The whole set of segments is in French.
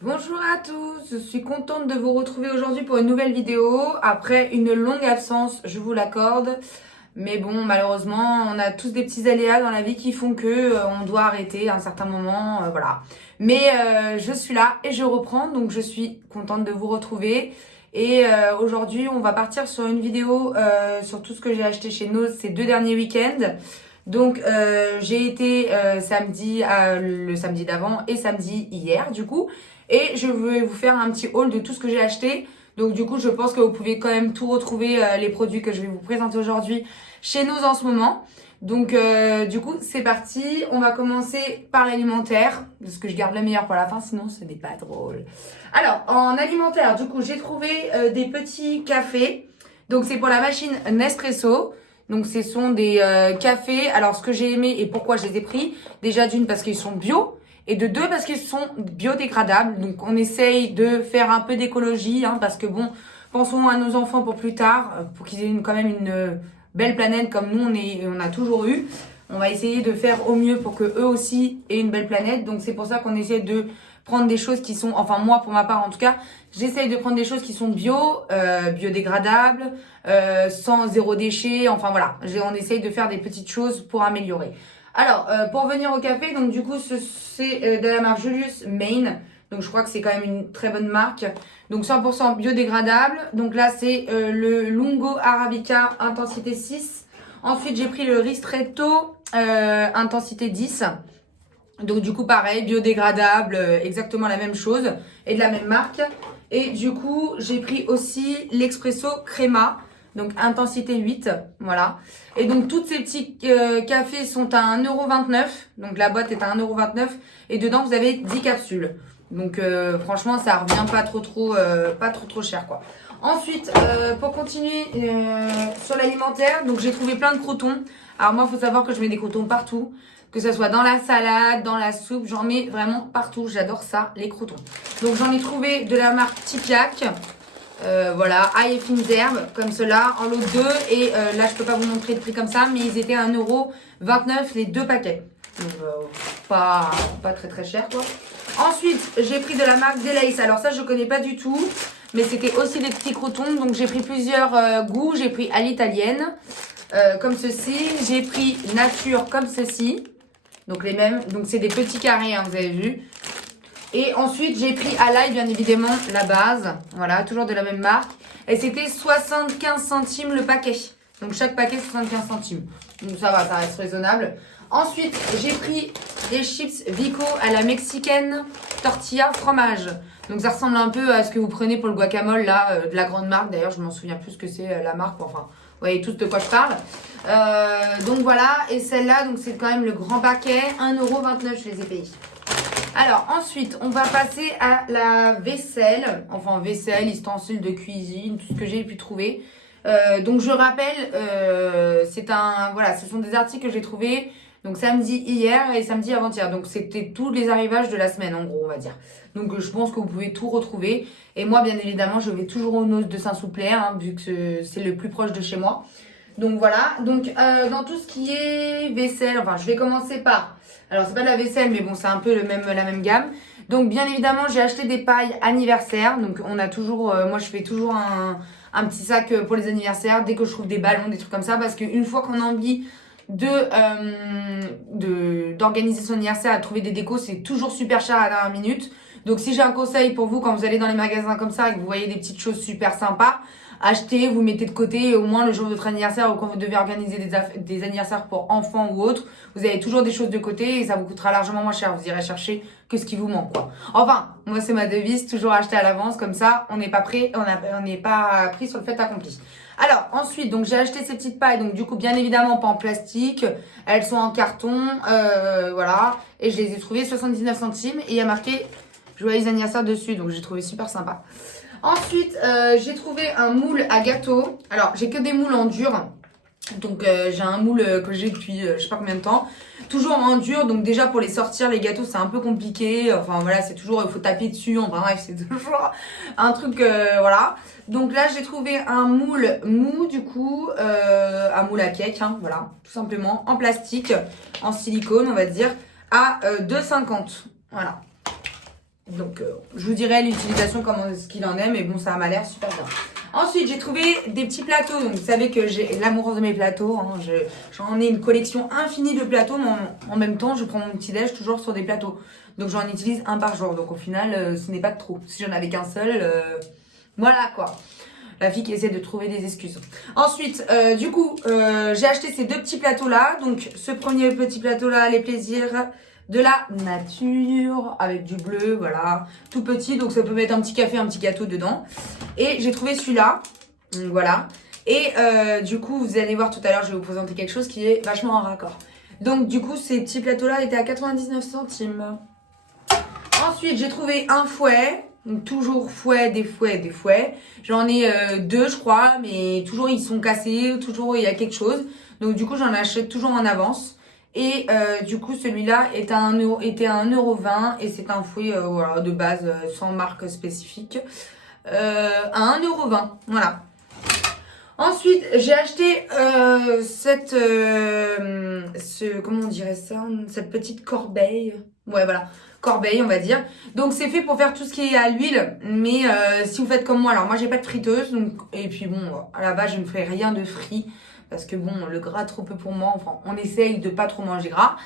Bonjour à tous, je suis contente de vous retrouver aujourd'hui pour une nouvelle vidéo. Après une longue absence, je vous l'accorde. Mais bon, malheureusement, on a tous des petits aléas dans la vie qui font que on doit arrêter à un certain moment, voilà. Mais je suis là et je reprends, donc je suis contente de vous retrouver. Et aujourd'hui, on va partir sur une vidéo sur tout ce que j'ai acheté chez Noz ces 2 derniers week-ends. Donc j'ai été samedi, le samedi d'avant et samedi hier du coup. Et je vais vous faire un petit haul de tout ce que j'ai acheté. Donc du coup, je pense que vous pouvez quand même tout retrouver les produits que je vais vous présenter aujourd'hui chez nous en ce moment. Donc du coup, c'est parti. On va commencer par l'alimentaire, parce que je garde le meilleur pour la fin, sinon ce n'est pas drôle. Alors, en alimentaire, du coup, j'ai trouvé des petits cafés. Donc c'est pour la machine Nespresso. Donc ce sont des cafés. Alors ce que j'ai aimé et pourquoi je les ai pris, déjà d'une parce qu'ils sont bio. Et de 2 parce qu'ils sont biodégradables. Donc on essaye de faire un peu d'écologie, parce que bon, pensons à nos enfants pour plus tard, pour qu'ils aient quand même une belle planète comme nous on a toujours eu. On va essayer de faire au mieux pour que eux aussi aient une belle planète. Donc c'est pour ça qu'on essaie de prendre des choses qui sont, enfin moi pour ma part en tout cas, j'essaye de prendre des choses qui sont biodégradables, sans zéro déchet. Enfin voilà, on essaye de faire des petites choses pour améliorer. Alors, pour venir au café, donc du coup, c'est de la marque Julius Maine. Donc, je crois que c'est quand même une très bonne marque. Donc, 100% biodégradable. Donc là, c'est le Lungo Arabica intensité 6. Ensuite, j'ai pris le Ristretto intensité 10. Donc, du coup, pareil, biodégradable, exactement la même chose et de la même marque. Et du coup, j'ai pris aussi l'Expresso Crema. Donc intensité 8, voilà. Et donc toutes ces petits cafés sont à 1,29 €. Donc la boîte est à 1,29 € et dedans vous avez 10 capsules. Donc franchement ça revient pas trop cher quoi. Ensuite pour continuer sur l'alimentaire, donc j'ai trouvé plein de crotons. Alors moi il faut savoir que je mets des crotons partout, que ce soit dans la salade, dans la soupe, j'en mets vraiment partout. J'adore ça, les crotons. Donc j'en ai trouvé de la marque Tipiak. Voilà, ail et fines herbes, comme cela, en lot 2. Et là, je peux pas vous montrer le prix comme ça, mais ils étaient à 1,29 € les 2 paquets. Donc, pas très cher, quoi. Ensuite, j'ai pris de la marque Delace. Alors ça, je connais pas du tout, mais c'était aussi des petits crotons. Donc, j'ai pris plusieurs goûts. J'ai pris à l'italienne, comme ceci. J'ai pris nature, comme ceci. Donc, les mêmes. Donc, c'est des petits carrés, vous avez vu. Et ensuite, j'ai pris à l'ail, bien évidemment, la base. Voilà, toujours de la même marque. Et c'était 75 centimes le paquet. Donc, chaque paquet, 75 centimes. Donc, ça va, ça reste raisonnable. Ensuite, j'ai pris des chips Vico à la mexicaine tortilla fromage. Donc, ça ressemble un peu à ce que vous prenez pour le guacamole, là, de la grande marque. D'ailleurs, je m'en souviens plus ce que c'est la marque. Enfin, vous voyez tous de quoi je parle. Donc, voilà. Et celle-là, donc c'est quand même le grand paquet. 1,29 € je les ai payés. Alors ensuite, on va passer à la vaisselle, enfin vaisselle, ustensiles de cuisine, tout ce que j'ai pu trouver. Donc je rappelle, voilà, ce sont des articles que j'ai trouvés donc samedi hier et samedi avant-hier. Donc c'était tous les arrivages de la semaine en gros, on va dire. Donc je pense que vous pouvez tout retrouver. Et moi, bien évidemment, je vais toujours au Noz de Saint-Souplé, vu que c'est le plus proche de chez moi. Donc voilà. Donc dans tout ce qui est vaisselle, enfin je vais commencer par. Alors c'est pas de la vaisselle, mais bon c'est un peu la même gamme. Donc bien évidemment j'ai acheté des pailles anniversaires. Donc on a toujours, moi je fais toujours un petit sac pour les anniversaires dès que je trouve des ballons, des trucs comme ça, parce qu'une fois qu'on a envie d'organiser son anniversaire, à trouver des décos, c'est toujours super cher à la dernière minute. Donc si j'ai un conseil pour vous quand vous allez dans les magasins comme ça et que vous voyez des petites choses super sympas, achetez, vous mettez de côté et au moins le jour de votre anniversaire ou quand vous devez organiser des anniversaires pour enfants ou autres, vous avez toujours des choses de côté et ça vous coûtera largement moins cher. Vous irez chercher que ce qui vous manque, quoi. Enfin, moi c'est ma devise, toujours acheter à l'avance, comme ça on n'est pas prêt, on n'est pas pris sur le fait accompli. Alors ensuite, donc j'ai acheté ces petites pailles, donc du coup bien évidemment pas en plastique, elles sont en carton, voilà, et je les ai trouvées 79 centimes et il y a marqué joyeux anniversaire dessus, donc j'ai trouvé super sympa. Ensuite, j'ai trouvé un moule à gâteau. Alors, j'ai que des moules en dur. Donc, j'ai un moule que j'ai depuis je sais pas combien de temps. Toujours en dur. Donc, déjà, pour les sortir, les gâteaux, c'est un peu compliqué. Enfin, voilà, c'est toujours, il faut taper dessus. Enfin, bref, c'est toujours un truc, voilà. Donc, là, j'ai trouvé un moule mou, du coup. Un moule à cake, voilà. Tout simplement. En plastique, en silicone, on va dire. À 2,50. Voilà. Donc, je vous dirai l'utilisation, comment ce qu'il en est, mais bon, ça m'a l'air super bien. Ensuite, j'ai trouvé des petits plateaux. Donc, vous savez que j'ai l'amoureuse de mes plateaux. Hein. J'en ai une collection infinie de plateaux, mais en même temps, je prends mon petit-déj toujours sur des plateaux. Donc, j'en utilise un par jour. Donc, au final, ce n'est pas de trop. Si j'en avais qu'un seul, voilà quoi. La fille qui essaie de trouver des excuses. Ensuite, du coup, j'ai acheté ces deux petits plateaux-là. Donc, ce premier petit plateau-là, les plaisirs de la nature, avec du bleu, voilà. Tout petit, donc ça peut mettre un petit café, un petit gâteau dedans. Et j'ai trouvé celui-là, voilà. Et du coup, vous allez voir tout à l'heure, je vais vous présenter quelque chose qui est vachement en raccord. Donc, du coup, ces petits plateaux-là étaient à 99 centimes. Ensuite, j'ai trouvé un fouet. Donc, toujours fouet, des fouets, des fouets. J'en ai deux, je crois, mais toujours ils sont cassés, toujours il y a quelque chose. Donc, du coup, j'en achète toujours en avance. Et du coup, celui-là était à 1,20 € et c'est un fouet voilà, de base sans marque spécifique. À 1,20 €. Voilà. Ensuite, j'ai acheté comment on dirait ça, cette petite corbeille. Ouais, voilà, corbeille, on va dire. Donc, c'est fait pour faire tout ce qui est à l'huile. Mais si vous faites comme moi, alors moi, j'ai pas de friteuse. Donc, et puis bon, à la base, je ne ferai rien de frit. Parce que bon, le gras, trop peu pour moi. Enfin, on essaye de pas trop manger gras.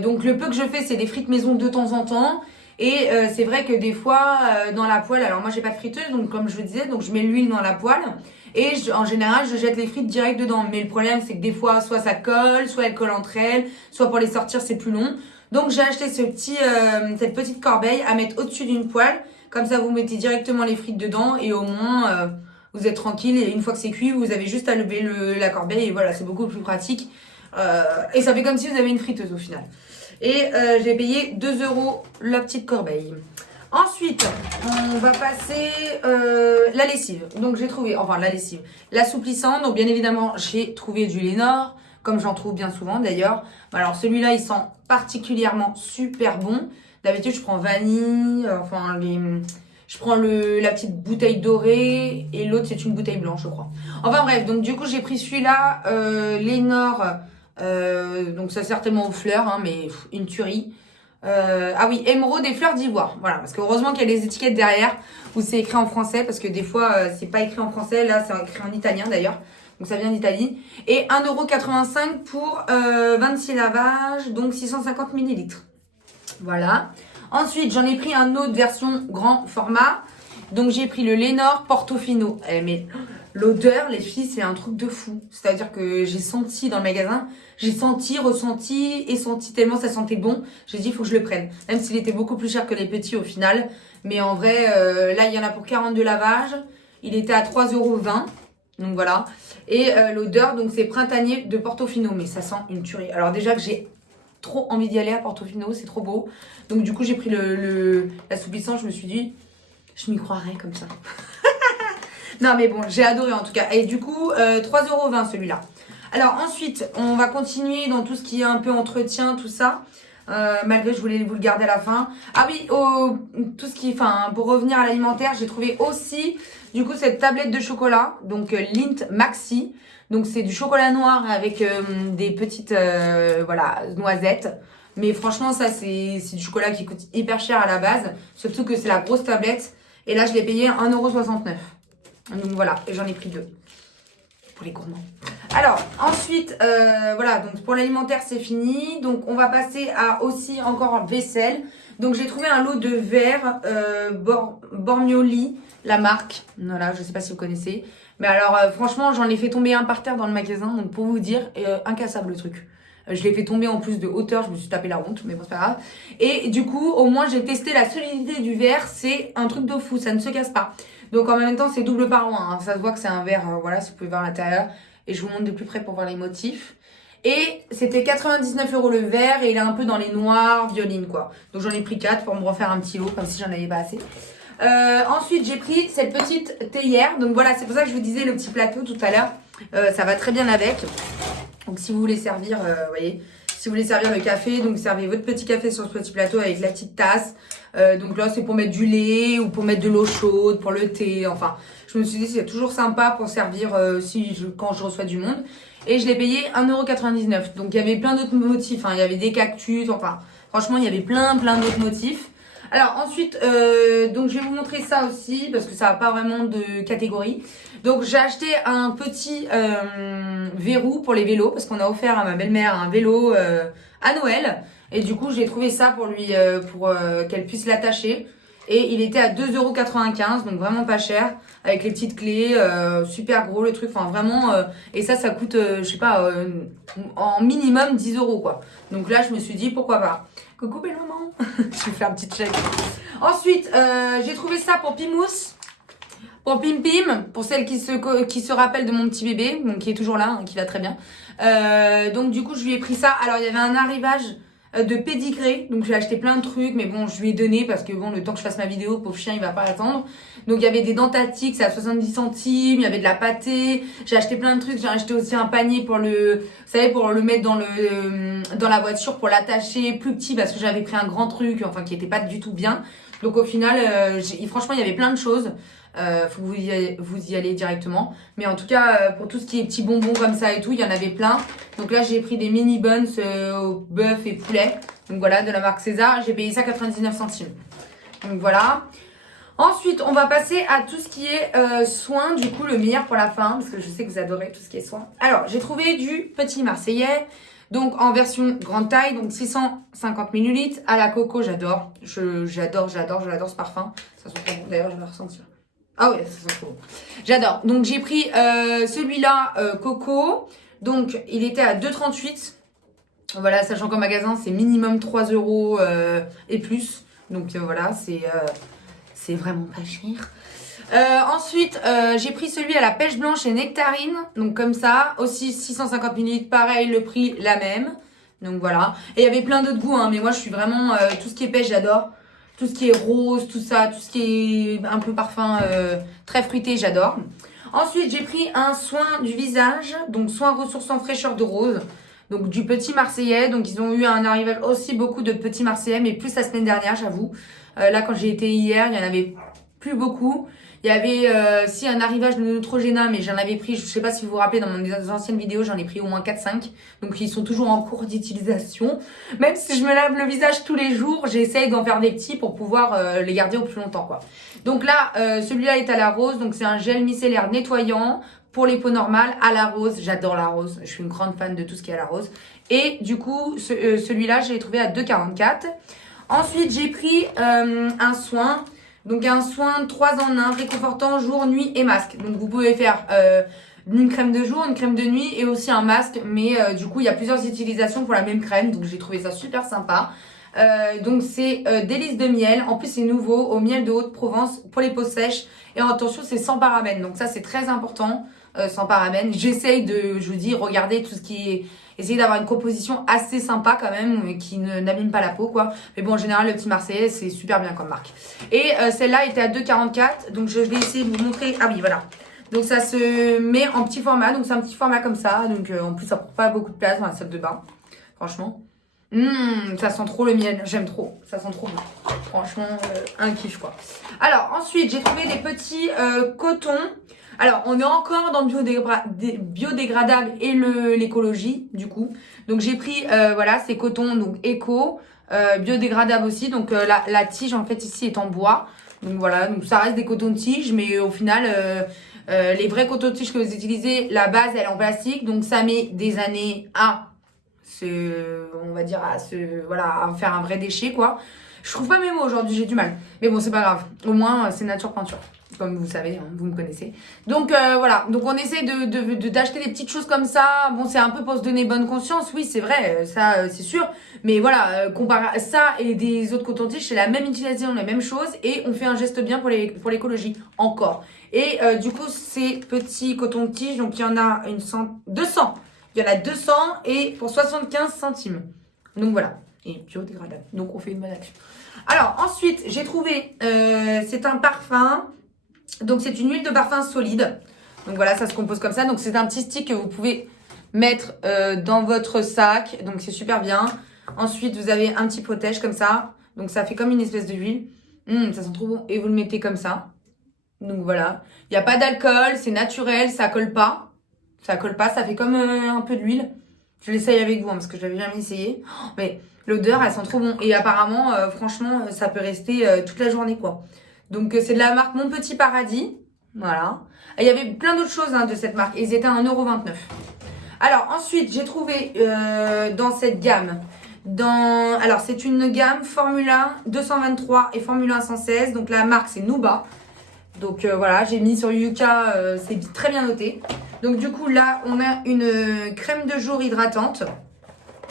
Donc, le peu que je fais, c'est des frites maison de temps en temps. Et c'est vrai que des fois, dans la poêle, alors moi, j'ai pas de friteuse. Donc, comme je vous disais, donc je mets l'huile dans la poêle. Et en général, je jette les frites direct dedans. Mais le problème, c'est que des fois, soit ça colle, soit elles collent entre elles, soit pour les sortir, c'est plus long. Donc, j'ai acheté cette petite corbeille à mettre au-dessus d'une poêle. Comme ça, vous mettez directement les frites dedans et au moins, vous êtes tranquille. Et une fois que c'est cuit, vous avez juste à lever la corbeille et voilà, c'est beaucoup plus pratique. Et ça fait comme si vous avez une friteuse au final. Et j'ai payé 2 € la petite corbeille. Ensuite, on va passer la lessive. Donc, j'ai trouvé, enfin la lessive, l'assouplissant. Donc, bien évidemment, j'ai trouvé du Lénore, comme j'en trouve bien souvent d'ailleurs. Alors, celui-là, il sent particulièrement super bon. D'habitude, je prends vanille, je prends la petite bouteille dorée et l'autre, c'est une bouteille blanche, je crois. Enfin bref, donc du coup, j'ai pris celui-là, Lénore, donc ça certainement aux fleurs, hein, mais une tuerie. Ah oui, émeraude des fleurs d'ivoire. Voilà, parce que heureusement qu'il y a les étiquettes derrière où c'est écrit en français, parce que des fois c'est pas écrit en français, là c'est écrit en italien d'ailleurs. Donc ça vient d'Italie. Et 1,85 € pour 26 lavages, donc 650 ml. Voilà. Ensuite, j'en ai pris un autre version grand format. Donc j'ai pris le Lénore Portofino. Mais l'odeur, les filles, c'est un truc de fou. C'est-à-dire que j'ai senti dans le magasin, j'ai senti, ressenti et senti tellement ça sentait bon. J'ai dit, il faut que je le prenne. Même s'il était beaucoup plus cher que les petits au final. Mais en vrai, là, il y en a pour 42 lavages. Il était à 3,20 €. Donc voilà. Et l'odeur, donc c'est printanier de Portofino. Mais ça sent une tuerie. Alors déjà que j'ai trop envie d'y aller à Portofino, c'est trop beau. Donc du coup, j'ai pris l'assouplissant. Je me suis dit, je m'y croirais comme ça. Non mais bon, j'ai adoré en tout cas. Et du coup, 3,20 € celui-là. Alors ensuite, on va continuer dans tout ce qui est un peu entretien, tout ça. Malgré je voulais vous le garder à la fin. Ah oui, tout ce qui, enfin, pour revenir à l'alimentaire, j'ai trouvé aussi du coup cette tablette de chocolat, donc Lindt Maxi. Donc c'est du chocolat noir avec des petites voilà, noisettes. Mais franchement, ça c'est du chocolat qui coûte hyper cher à la base, surtout que c'est la grosse tablette. Et là, je l'ai payé 1,69 €. Donc voilà, et j'en ai pris 2 pour les gourmands. Alors, ensuite, voilà, donc pour l'alimentaire, c'est fini. Donc, on va passer à aussi encore vaisselle. Donc, j'ai trouvé un lot de verres Bormioli, la marque. Voilà, je sais pas si vous connaissez. Mais alors, franchement, j'en ai fait tomber un par terre dans le magasin. Donc, pour vous dire, incassable le truc. Je l'ai fait tomber en plus de hauteur, je me suis tapé la honte, mais bon, c'est pas grave. Et du coup, au moins, j'ai testé la solidité du verre. C'est un truc de fou, ça ne se casse pas. Donc en même temps, c'est double paroi, hein. Ça se voit que c'est un verre, voilà, si vous pouvez voir l'intérieur. Et je vous montre de plus près pour voir les motifs. Et c'était 99 € le verre et il est un peu dans les noirs, violines, quoi. Donc j'en ai pris 4 pour me refaire un petit lot, comme si j'en avais pas assez. Ensuite, j'ai pris cette petite théière. Donc voilà, c'est pour ça que je vous disais le petit plateau tout à l'heure. Ça va très bien avec. Donc si vous voulez servir, vous voyez, si vous voulez servir le café, donc servez votre petit café sur ce petit plateau avec la petite tasse. Donc là, c'est pour mettre du lait ou pour mettre de l'eau chaude, pour le thé. Enfin, je me suis dit, c'est toujours sympa pour servir quand je reçois du monde. Et je l'ai payé 1,99 €. Donc il y avait plein d'autres motifs. Hein. Il y avait des cactus. Enfin, franchement, il y avait plein d'autres motifs. Alors ensuite, donc je vais vous montrer ça aussi parce que ça n'a pas vraiment de catégorie. Donc j'ai acheté un petit verrou pour les vélos parce qu'on a offert à ma belle-mère un vélo à Noël. Et du coup j'ai trouvé ça pour lui, pour qu'elle puisse l'attacher. Et il était à 2,95 €, donc vraiment pas cher, avec les petites clés, super gros le truc, enfin vraiment, et ça coûte, je sais pas, en minimum 10 € quoi. Donc là je me suis dit pourquoi pas. Coucou belle maman. Je vais faire un petit check. Ensuite, j'ai trouvé ça pour Pimous. Pour Pim Pim, pour celles qui se rappellent de mon petit bébé, donc qui est toujours là, hein, qui va très bien. Donc du coup, je lui ai pris ça. Alors, il y avait un arrivage de pédigré, donc j'ai acheté plein de trucs, mais bon, je lui ai donné parce que bon, le temps que je fasse ma vidéo, pauvre chien, il va pas attendre. Donc il y avait des Dentatix à 70 centimes, il y avait de la pâtée, j'ai acheté plein de trucs, j'ai acheté aussi un panier pour le, vous savez, pour le mettre dans la voiture, pour l'attacher plus petit parce que j'avais pris un grand truc, enfin qui était pas du tout bien. Donc au final, franchement, il y avait plein de choses. Faut que vous y allez directement. Mais en tout cas, pour tout ce qui est petits bonbons comme ça et tout, il y en avait plein. Donc là, j'ai pris des mini buns au bœuf et poulet. Donc voilà, de la marque César. J'ai payé ça 99 centimes. Donc voilà. Ensuite, on va passer à tout ce qui est soin. Du coup, le meilleur pour la fin, parce que je sais que vous adorez tout ce qui est soin. Alors, j'ai trouvé du petit Marseillais. Donc en version grande taille, donc 650 ml. À la coco, j'adore. J'adore ce parfum. Ça sent trop bon. D'ailleurs, je vais ressentir. Ah ouais, ça sent trop bon. J'adore. Donc j'ai pris celui-là, coco. Donc il était à 2,38 €. Voilà, sachant qu'en magasin, c'est minimum 3 € et plus. Donc voilà, c'est vraiment pas cher. Ensuite, j'ai pris celui à la pêche blanche et nectarine. Donc comme ça, aussi 650 ml, pareil, le prix, la même. Donc voilà. Et il y avait plein d'autres goûts, hein, mais moi je suis vraiment, tout ce qui est pêche, j'adore. Tout ce qui est rose, tout ça, tout ce qui est un peu parfum très fruité, j'adore. Ensuite, j'ai pris un soin du visage, donc soin ressourçant fraîcheur de rose. Donc du petit Marseillais, donc ils ont eu un arrivage aussi beaucoup de petits Marseillais, mais plus la semaine dernière, j'avoue. Là, quand j'ai été hier, il y en avait plus beaucoup. Il y avait si un arrivage de Neutrogena, mais j'en avais pris, je sais pas si vous vous rappelez, dans mes anciennes vidéos, j'en ai pris au moins 4-5. Donc ils sont toujours en cours d'utilisation. Même si je me lave le visage tous les jours, j'essaye d'en faire des petits pour pouvoir les garder au plus longtemps, quoi. Donc là, celui-là est à la rose, donc c'est un gel micellaire nettoyant pour les peaux normales à la rose. J'adore la rose, je suis une grande fan de tout ce qui est à la rose. Et du coup, celui-là, je l'ai trouvé à 2,44 €. Ensuite, j'ai pris un soin. Donc un soin 3 en 1, réconfortant jour, nuit et masque. Donc vous pouvez faire une crème de jour, une crème de nuit et aussi un masque. Mais du coup, il y a plusieurs utilisations pour la même crème. Donc j'ai trouvé ça super sympa. Donc c'est délice de miel. En plus, c'est nouveau, au miel de Haute-Provence pour les peaux sèches. Et attention, c'est sans parabènes. Donc ça, c'est très important, sans parabènes. J'essaye de, je vous dis, regarder tout ce qui est... Essayer d'avoir une composition assez sympa quand même, qui n'abîme pas la peau, quoi. Mais bon, en général, le petit Marseillais, c'est super bien comme marque. Et celle-là était à 2,44 €. Donc, je vais essayer de vous montrer. Ah oui, voilà. Donc, ça se met en petit format. Donc, c'est un petit format comme ça. Donc, en plus, ça prend pas beaucoup de place dans la salle de bain. Franchement. Ça sent trop le miel. J'aime trop. Ça sent trop bon. Franchement, un kiff, quoi. Alors, ensuite, j'ai trouvé des petits cotons. Alors, on est encore dans le biodégradable et l'écologie, du coup. Donc, j'ai pris, voilà, ces cotons, donc éco, biodégradable aussi. Donc, la tige, en fait, ici, est en bois. Donc, voilà, donc ça reste des cotons-tiges, mais au final, les vrais cotons-tiges que vous utilisez, la base, elle est en plastique. Donc, ça met des années on va dire, voilà, à faire un vrai déchet, quoi. Je trouve pas mes mots aujourd'hui, j'ai du mal. Mais bon, c'est pas grave. Au moins, c'est nature peinture. Comme vous savez, hein, vous me connaissez. Donc voilà, donc on essaie d'acheter des petites choses comme ça. Bon, c'est un peu pour se donner bonne conscience, oui, c'est vrai, ça c'est sûr. Mais voilà, comparer ça et des autres cotons-tiges, c'est la même utilisation, la même chose. Et on fait un geste bien pour l'écologie, encore. Et du coup, ces petits cotons-tiges, donc il y en a 200. Il y en a 200 et pour 75 centimes. Donc voilà, et biodégradable. Donc on fait une bonne action. Alors ensuite, j'ai trouvé, c'est un parfum. Donc c'est une huile de parfum solide. Donc voilà, ça se compose comme ça. Donc c'est un petit stick que vous pouvez mettre dans votre sac. Donc c'est super bien. Ensuite, vous avez un petit protège comme ça. Donc ça fait comme une espèce de huile. Ça sent trop bon. Et vous le mettez comme ça. Donc voilà. Il n'y a pas d'alcool, c'est naturel, ça colle pas. Ça colle pas, ça fait comme un peu d'huile. Je l'essaye avec vous, hein, parce que je l'avais jamais essayé. Oh, mais l'odeur, elle sent trop bon. Et apparemment, franchement, ça peut rester toute la journée, quoi. Donc, c'est de la marque Mon Petit Paradis. Voilà. Et il y avait plein d'autres choses hein, de cette marque. Ils étaient à 1,29 €. Alors, ensuite, j'ai trouvé dans cette gamme... Alors, c'est une gamme Formula 223 et Formula 116. Donc, la marque, c'est Nuba. Donc, voilà, j'ai mis sur Yuka, c'est très bien noté. Donc, du coup, là, on a une crème de jour hydratante.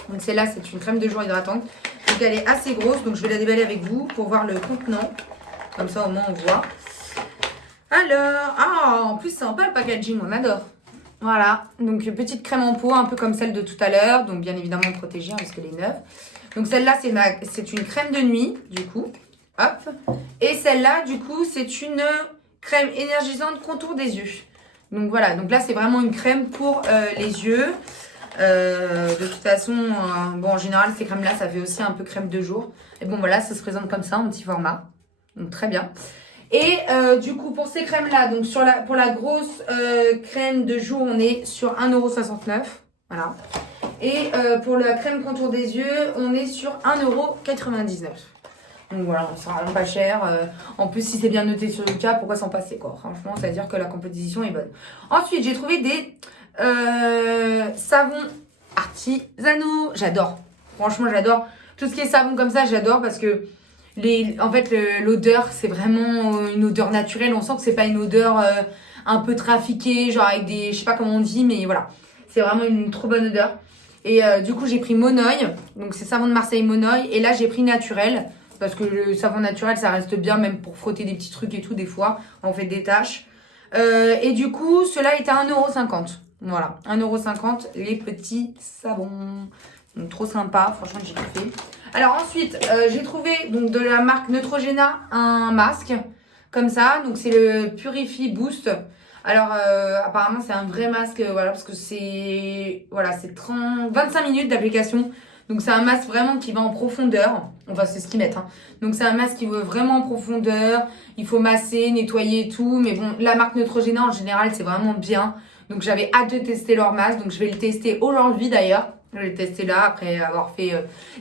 Donc, celle-là, c'est une crème de jour hydratante. Donc, elle est assez grosse. Donc, je vais la déballer avec vous pour voir le contenant. Comme ça, au moins, on voit. Alors, en plus, c'est sympa le packaging, on adore. Voilà, donc une petite crème en peau, un peu comme celle de tout à l'heure. Donc, bien évidemment, protégée, hein, parce qu'elle est neuve. Donc, celle-là, c'est une crème de nuit, du coup. Hop. Et celle-là, du coup, c'est une crème énergisante contour des yeux. Donc, voilà. Donc, là, c'est vraiment une crème pour les yeux. De toute façon, bon, en général, ces crèmes-là, ça fait aussi un peu crème de jour. Et bon, voilà, ça se présente comme ça, en petit format. Donc, très bien. Et du coup, pour ces crèmes-là, donc pour la grosse crème de jour, on est sur 1,69 €. Voilà. Et pour la crème contour des yeux, on est sur 1,99 €. Donc voilà, c'est vraiment pas cher. En plus, si c'est bien noté sur le cas, pourquoi s'en passer, quoi. Franchement, ça veut dire que la composition est bonne. Ensuite, j'ai trouvé des savons artisanaux. J'adore. Franchement, j'adore. Tout ce qui est savon comme ça, j'adore parce que en fait, l'odeur, c'est vraiment une odeur naturelle. On sent que c'est pas une odeur un peu trafiquée, genre avec des... Je sais pas comment on dit, mais voilà. C'est vraiment une trop bonne odeur. Et du coup, j'ai pris Monoï. Donc, c'est savon de Marseille Monoï. Et là, j'ai pris naturel. Parce que le savon naturel, ça reste bien, même pour frotter des petits trucs et tout, des fois. On fait des tâches. Et du coup, cela est à 1,50 €. Voilà, 1,50 € les petits savons. Donc, trop sympa. Franchement, j'ai kiffé. Alors ensuite, j'ai trouvé donc de la marque Neutrogena un masque comme ça. Donc c'est le Purify Boost. Alors apparemment c'est un vrai masque, voilà, parce que c'est 25 minutes d'application. Donc c'est un masque vraiment qui va en profondeur. Enfin c'est ce qu'ils mettent. Hein. Donc c'est un masque qui va vraiment en profondeur. Il faut masser, nettoyer et tout. Mais bon, la marque Neutrogena en général c'est vraiment bien. Donc j'avais hâte de tester leur masque. Donc je vais le tester aujourd'hui d'ailleurs. Je vais le tester là après avoir fait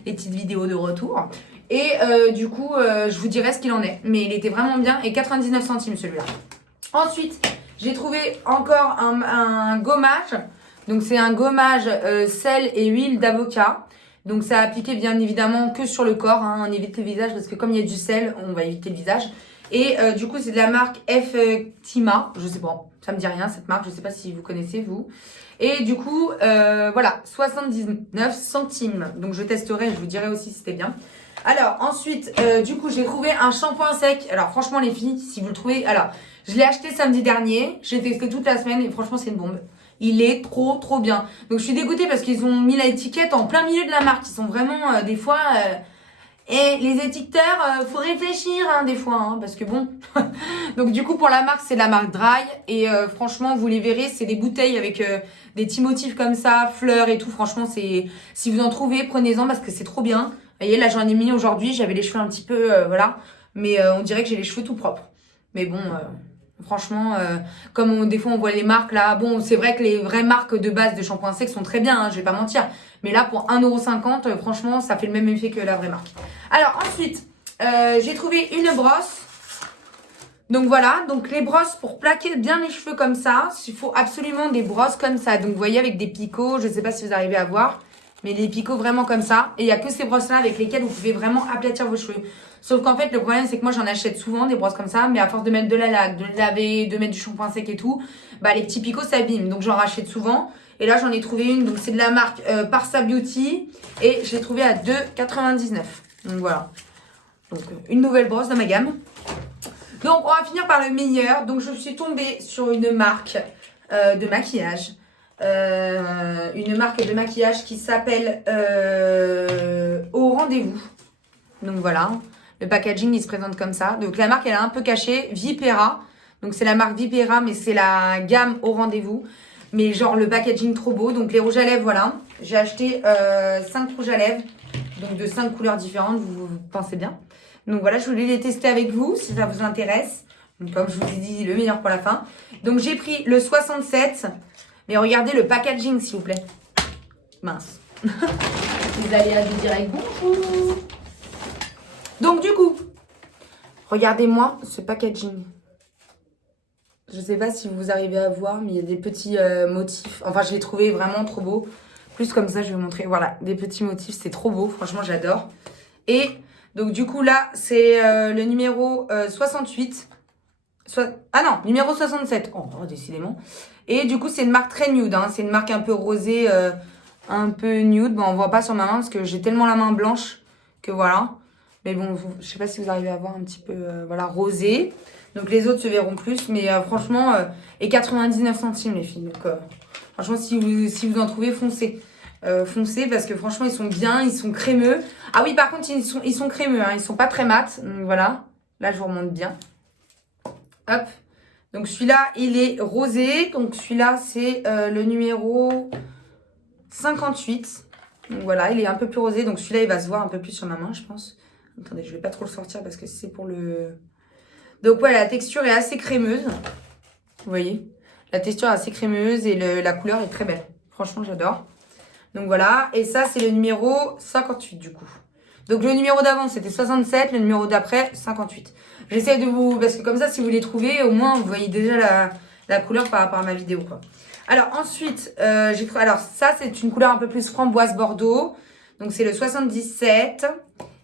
des petites vidéos de retour. Et du coup, je vous dirai ce qu'il en est. Mais il était vraiment bien et 99 centimes celui-là. Ensuite, j'ai trouvé encore un gommage. Donc c'est un gommage sel et huile d'avocat. Donc ça a appliqué bien évidemment que sur le corps. Hein. On évite le visage parce que comme il y a du sel, on va éviter le visage. Et du coup, c'est de la marque Tima. Je sais pas, ça me dit rien cette marque. Je sais pas si vous connaissez vous. Et du coup, voilà, 79 centimes. Donc, je testerai, je vous dirai aussi si c'était bien. Alors, ensuite, du coup, j'ai trouvé un shampoing sec. Alors, franchement, les filles, si vous le trouvez... Alors, je l'ai acheté samedi dernier. J'ai testé toute la semaine et franchement, c'est une bombe. Il est trop, trop bien. Donc, je suis dégoûtée parce qu'ils ont mis l'étiquette en plein milieu de la marque. Ils sont vraiment, des fois... Et les étiqueteurs, faut réfléchir hein, des fois, hein, parce que bon. Donc du coup pour la marque c'est la marque Dry et franchement vous les verrez c'est des bouteilles avec des petits motifs comme ça, fleurs et tout. Franchement c'est si vous en trouvez prenez-en parce que c'est trop bien. Vous voyez là j'en ai mis aujourd'hui, j'avais les cheveux un petit peu voilà, mais on dirait que j'ai les cheveux tout propres. Mais bon. Franchement, comme des fois on voit les marques là, bon c'est vrai que les vraies marques de base de shampoing sec sont très bien, hein, je vais pas mentir. Mais là pour 1,50 €, franchement ça fait le même effet que la vraie marque. Alors ensuite, j'ai trouvé une brosse. Donc voilà, donc les brosses pour plaquer bien les cheveux comme ça, il faut absolument des brosses comme ça. Donc vous voyez avec des picots, je sais pas si vous arrivez à voir, mais des picots vraiment comme ça. Et il y a que ces brosses là avec lesquelles vous pouvez vraiment aplatir vos cheveux. Sauf qu'en fait, le problème, c'est que moi, j'en achète souvent des brosses comme ça, mais à force de mettre de la laque, de laver, de mettre du shampoing sec et tout, bah, les petits picots s'abîment. Donc, j'en rachète souvent. Et là, j'en ai trouvé une. Donc, c'est de la marque Parsa Beauty. Et je l'ai trouvée à 2,99 €. Donc, voilà. Donc, une nouvelle brosse dans ma gamme. Donc, on va finir par le meilleur. Donc, je suis tombée sur une marque de maquillage. Une marque de maquillage qui s'appelle Au Rendez-vous. Donc, voilà. Le packaging, il se présente comme ça. Donc, la marque, elle est un peu cachée. Vipera. Donc, c'est la marque Vipera, mais c'est la gamme Au Rendez-vous. Mais genre, le packaging trop beau. Donc, les rouges à lèvres, voilà. J'ai acheté 5 rouges à lèvres. Donc, de 5 couleurs différentes, vous pensez bien. Donc, voilà, je voulais les tester avec vous, si ça vous intéresse. Donc, comme je vous ai dit, le meilleur pour la fin. Donc, j'ai pris le 67. Mais regardez le packaging, s'il vous plaît. Mince. Les aléas du direct, bonjour. Donc du coup, regardez-moi ce packaging. Je sais pas si vous arrivez à voir, mais il y a des petits motifs. Enfin, je l'ai trouvé vraiment trop beau. Plus comme ça, je vais vous montrer. Voilà, des petits motifs, c'est trop beau. Franchement, j'adore. Et donc du coup, là, c'est le numéro 68. Ah non, numéro 67. Oh, décidément. Et du coup, c'est une marque très nude. Hein. C'est une marque un peu rosée, un peu nude. Bon, on voit pas sur ma main parce que j'ai tellement la main blanche que voilà. Mais bon, je sais pas si vous arrivez à voir un petit peu, voilà, rosé. Donc les autres se verront plus. Mais franchement, et 99 centimes les filles. Donc franchement, si vous en trouvez, foncez. Foncez parce que franchement, ils sont bien, ils sont crémeux. Ah oui, par contre, ils sont crémeux. Hein. Ils sont pas très mat. Donc voilà. Là, je vous remonte bien. Hop. Donc celui-là, il est rosé. Donc celui-là, c'est le numéro 58. Donc voilà, il est un peu plus rosé. Donc celui-là, il va se voir un peu plus sur ma main, je pense. Attendez, je vais pas trop le sortir parce que c'est pour le... Donc ouais, la texture est assez crémeuse. Vous voyez, la texture est assez crémeuse et la couleur est très belle. Franchement, j'adore. Donc voilà, et ça, c'est le numéro 58 du coup. Donc le numéro d'avant, c'était 67. Le numéro d'après, 58. J'essaie de vous... Parce que comme ça, si vous les trouvez, au moins, vous voyez déjà la couleur par rapport à ma vidéo, quoi. Alors, ensuite, alors, ça, c'est une couleur un peu plus framboise bordeaux. Donc, c'est le 77.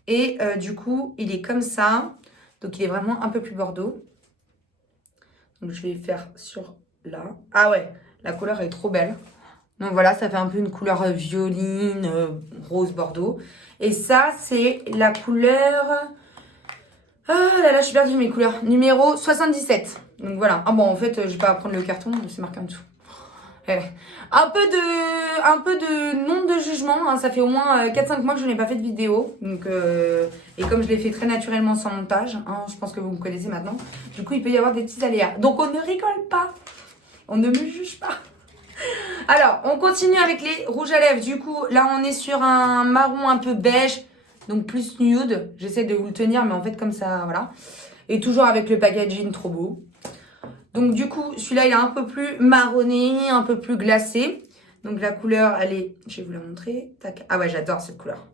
Et du coup, il est comme ça. Donc, il est vraiment un peu plus bordeaux. Donc, je vais faire sur là. Ah ouais, la couleur est trop belle. Donc, voilà, ça fait un peu une couleur violine, rose bordeaux. Et ça, c'est la couleur... Ah là là, je suis perdue mes couleurs. Numéro 77. Donc voilà. Ah bon, en fait, je vais pas prendre le carton, c'est marqué en dessous. Ouais. Un peu de non de jugement. Hein. Ça fait au moins 4-5 mois que je n'ai pas fait de vidéo. Donc, et comme je l'ai fait très naturellement sans montage, hein, je pense que vous me connaissez maintenant. Du coup, il peut y avoir des petits aléas. Donc, on ne rigole pas. On ne me juge pas. Alors, on continue avec les rouges à lèvres. Du coup, là, on est sur un marron un peu beige. Donc plus nude, j'essaie de vous le tenir, mais en fait comme ça, voilà. Et toujours avec le packaging trop beau. Donc du coup, celui-là, il est un peu plus marronné, un peu plus glacé. Donc la couleur, elle est... Je vais vous la montrer. Tac. Ah ouais, j'adore cette couleur.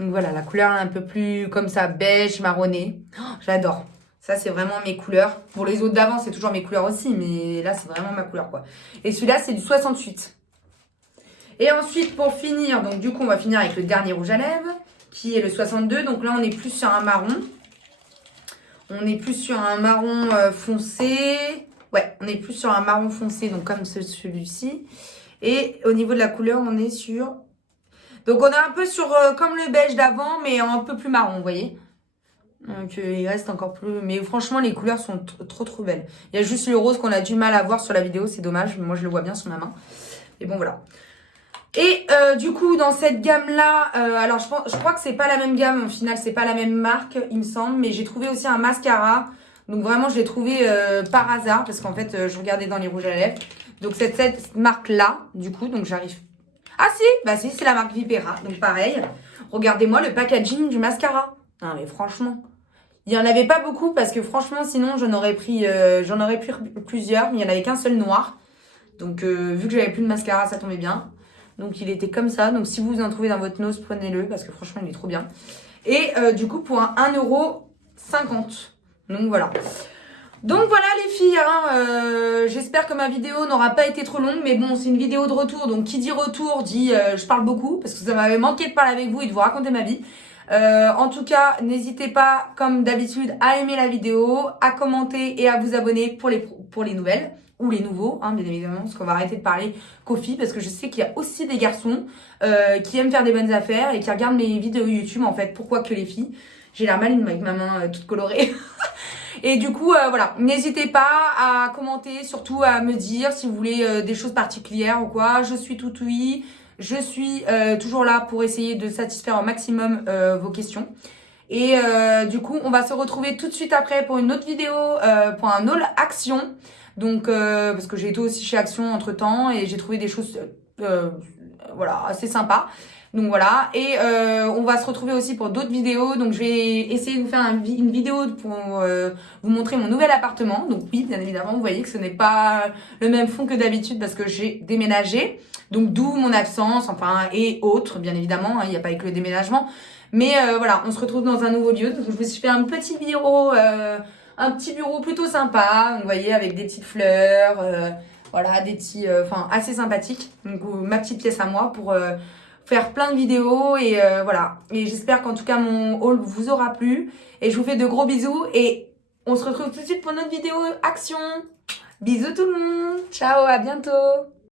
Donc voilà, la couleur est un peu plus comme ça, beige, marronné. Oh, j'adore. Ça, c'est vraiment mes couleurs. Pour les autres d'avant, c'est toujours mes couleurs aussi, mais là, c'est vraiment ma couleur, quoi. Et celui-là, c'est du 68. Et ensuite, pour finir, donc du coup, on va finir avec le dernier rouge à lèvres, qui est le 62. Donc là, on est plus sur un marron. On est plus sur un marron foncé. Ouais, on est plus sur un marron foncé, donc comme celui-ci. Et au niveau de la couleur, on est sur... Donc on est un peu sur comme le beige d'avant, mais un peu plus marron, vous voyez. Donc il reste encore plus... Mais franchement, les couleurs sont trop belles. Il y a juste le rose qu'on a du mal à voir sur la vidéo, c'est dommage. Mais moi, je le vois bien sur ma main. Et bon, voilà. Et du coup, dans cette gamme-là, alors je crois que c'est pas la même gamme, au final, c'est pas la même marque, il me semble, mais j'ai trouvé aussi un mascara. Donc vraiment, je l'ai trouvé par hasard, parce qu'en fait, je regardais dans les rouges à lèvres. Donc cette marque-là, du coup, donc j'arrive... Ah si, bah si, c'est la marque Vipera, donc pareil. Regardez-moi le packaging du mascara. Non mais franchement, il y en avait pas beaucoup, parce que franchement, sinon, j'en aurais pris plusieurs, mais il y en avait qu'un seul noir. Donc vu que j'avais plus de mascara, ça tombait bien. Donc il était comme ça. Donc si vous en trouvez dans votre nose, prenez-le parce que franchement il est trop bien. Et du coup pour un 1,50 €. Donc voilà. Donc voilà les filles, hein, j'espère que ma vidéo n'aura pas été trop longue. Mais bon, c'est une vidéo de retour. Donc qui dit retour dit je parle beaucoup. Parce que ça m'avait manqué de parler avec vous et de vous raconter ma vie. En tout cas, n'hésitez pas comme d'habitude à aimer la vidéo, à commenter et à vous abonner pour les nouvelles. Ou les nouveaux, hein, bien évidemment, parce qu'on va arrêter de parler coffee, parce que je sais qu'il y a aussi des garçons qui aiment faire des bonnes affaires et qui regardent mes vidéos YouTube, en fait. Pourquoi que les filles? J'ai l'air maline avec ma main toute colorée. Et du coup, voilà, n'hésitez pas à commenter, surtout à me dire si vous voulez des choses particulières ou quoi. Je suis tout oui, je suis toujours là pour essayer de satisfaire au maximum vos questions. Et du coup, on va se retrouver tout de suite après pour une autre vidéo, pour un haul Action. Donc, parce que j'ai été aussi chez Action entre temps et j'ai trouvé des choses, voilà, assez sympas. Donc voilà, et on va se retrouver aussi pour d'autres vidéos. Donc je vais essayer de vous faire une vidéo pour vous montrer mon nouvel appartement. Donc oui, bien évidemment, vous voyez que ce n'est pas le même fond que d'habitude parce que j'ai déménagé. Donc d'où mon absence, enfin, et autres, bien évidemment, hein, il n'y a pas que le déménagement. Mais voilà, on se retrouve dans un nouveau lieu. Donc je me suis fait un petit bureau plutôt sympa, donc, vous voyez, avec des petites fleurs, voilà, des petits, enfin, assez sympathiques. Donc ma petite pièce à moi pour faire plein de vidéos et voilà. Et j'espère qu'en tout cas mon haul vous aura plu. Et je vous fais de gros bisous et on se retrouve tout de suite pour notre vidéo action. Bisous tout le monde. Ciao, à bientôt.